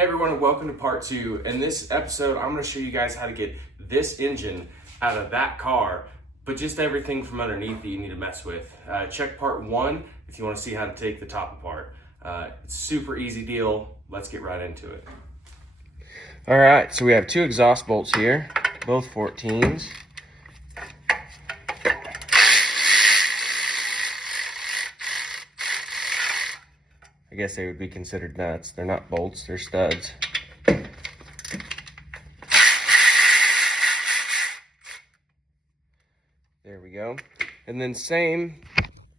Hey everyone, and welcome to part 2. In this episode, I'm going to show you guys how to get this engine out of that car, but just everything from underneath that you need to mess with. Check part 1 if you want to see how to take the top apart. It's a super easy deal. Let's get right into it. All right, so we have 2 exhaust bolts here, both 14s. I guess they would be considered nuts. They're not bolts, they're studs. There we go. And then same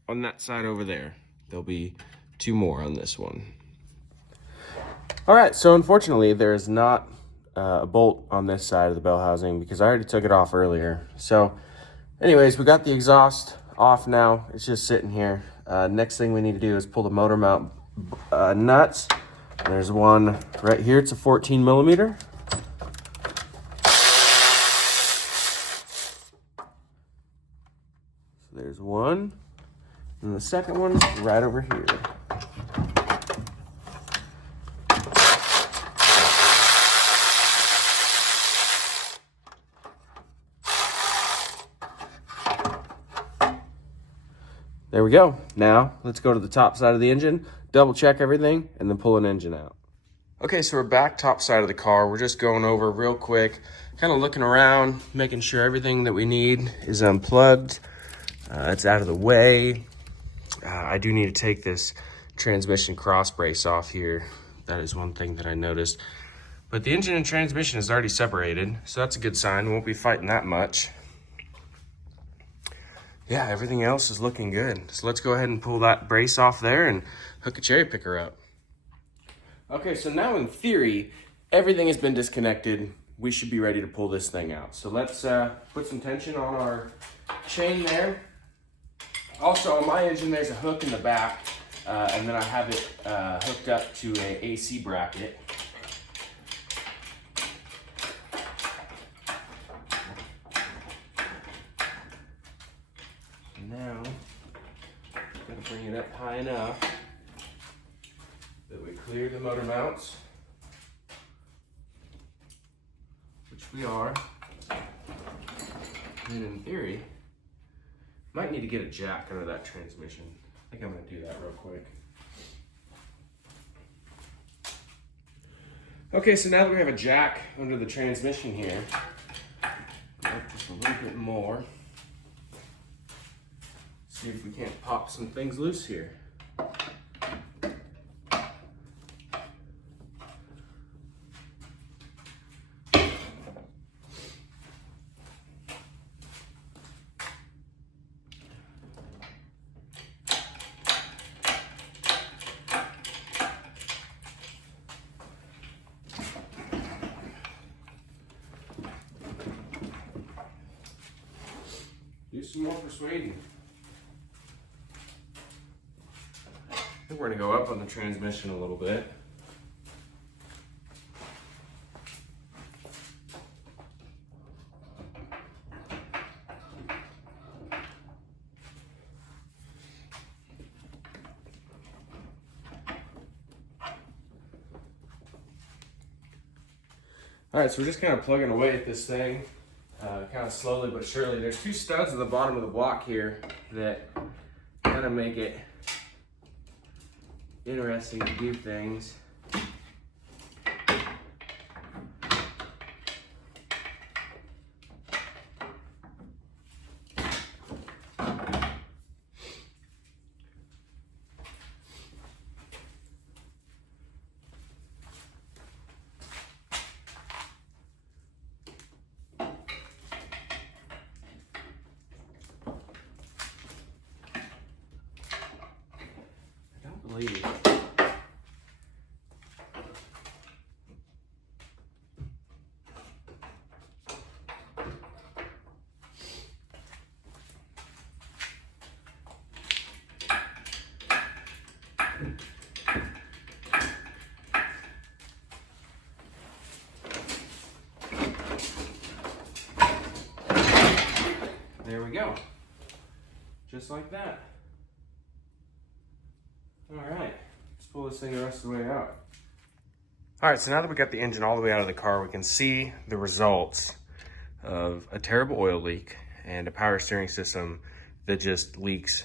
on that side over there. There'll be 2 more on this one. All right, so unfortunately there's not a bolt on this side of the bell housing because I already took it off earlier. So anyways, we got the exhaust off now. It's just sitting here. Next thing we need to do is pull the motor mount nuts. There's one right here. It's a 14 millimeter. So there's one. And the second one's right over here. There we go. Now, let's go to the top side of the engine, double check everything, and then pull an engine out. Okay, so we're back top side of the car. We're just going over real quick, kind of looking around, making sure everything that we need is unplugged. It's out of the way. I do need to take this transmission cross brace off here. That is one thing that I noticed. But the engine and transmission is already separated, so that's a good sign. We won't be fighting that much. Yeah, everything else is looking good. So let's go ahead and pull that brace off there and hook a cherry picker up. Okay, so now in theory, everything has been disconnected. We should be ready to pull this thing out. So let's put some tension on our chain there. Also, on my engine, there's a hook in the back, and then I have it hooked up to an AC bracket. Now, gotta bring it up high enough that we clear the motor mounts, which we are. And in theory, might need to get a jack under that transmission. I think I'm gonna do that real quick. Okay, so now that we have a jack under the transmission here, work just a little bit more. See if we can't pop some things loose here. Do some more persuading. I think we're gonna go up on the transmission a little bit. All right, so we're just kind of plugging away at this thing, kind of slowly but surely. There's 2 studs at the bottom of the block here that kind of make it interesting to do things. I don't believe. There we go. Just like that. All right, let's pull this thing the rest of the way out. All right, so now that we got the engine all the way out of the car, we can see the results of a terrible oil leak and a power steering system that just leaks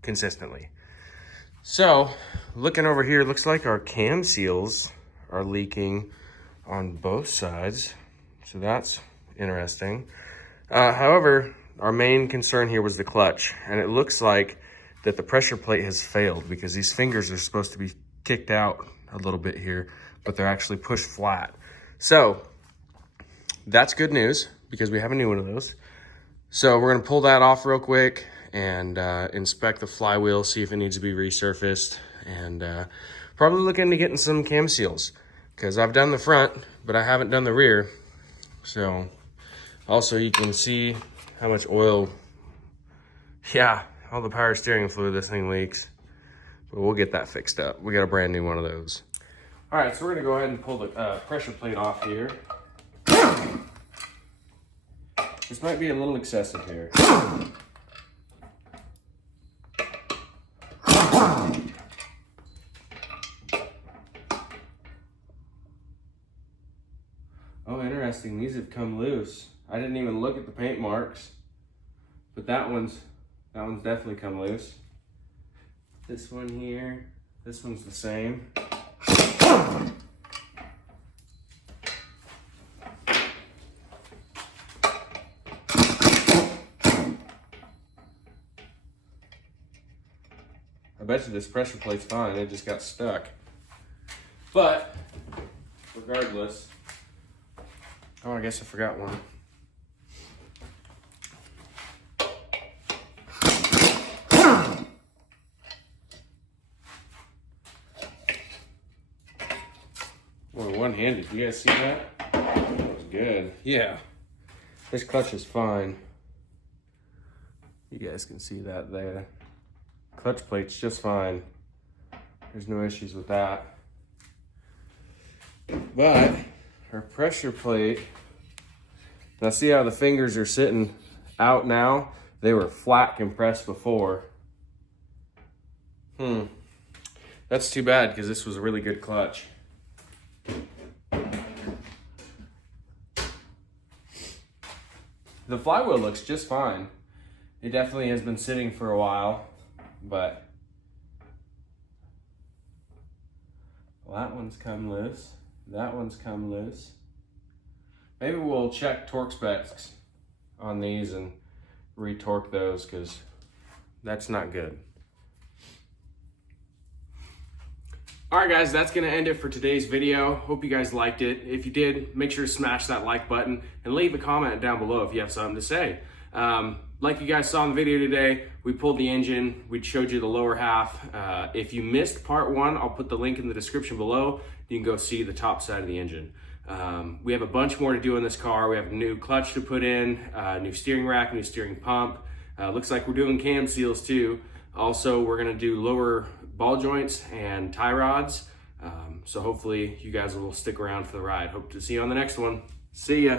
consistently. So looking over here, looks like our cam seals are leaking on both sides. So that's interesting. However, our main concern here was the clutch, and it looks like that the pressure plate has failed because these fingers are supposed to be kicked out a little bit here, but they're actually pushed flat. So that's good news because we have a new one of those. So we're gonna pull that off real quick and inspect the flywheel, see if it needs to be resurfaced, and probably look into getting some cam seals because I've done the front, but I haven't done the rear. So also you can see how much oil, yeah, all the power steering fluid this thing leaks. But we'll get that fixed up. We got a brand new one of those. All right, so we're gonna go ahead and pull the pressure plate off here. This might be a little excessive here. Oh, interesting, these have come loose. I didn't even look at the paint marks, but that one's definitely come loose. This one here, this one's the same. I bet you this pressure plate's fine, it just got stuck. But, regardless, oh, I guess I forgot one. Boy, one-handed, you guys see that? That was good. Yeah, this clutch is fine. You guys can see that there. Clutch plate's just fine. There's no issues with that. But our pressure plate, now see how the fingers are sitting out now? They were flat compressed before. That's too bad because this was a really good clutch. The flywheel looks just fine. It definitely has been sitting for a while, but well, that one's come loose. That one's come loose. Maybe we'll check torque specs on these and retorque those because that's not good. All right, guys, that's gonna end it for today's video. Hope you guys liked it. If you did, make sure to smash that like button and leave a comment down below if you have something to say. Like you guys saw in the video today, we pulled the engine, we showed you the lower half. If you missed part one, I'll put the link in the description below. You can go see the top side of the engine. We have a bunch more to do in this car. We have a new clutch to put in, new steering rack, new steering pump. Looks like we're doing cam seals too. Also, we're gonna do lower ball joints and tie rods. So hopefully you guys will stick around for the ride. Hope to see you on the next one. See ya.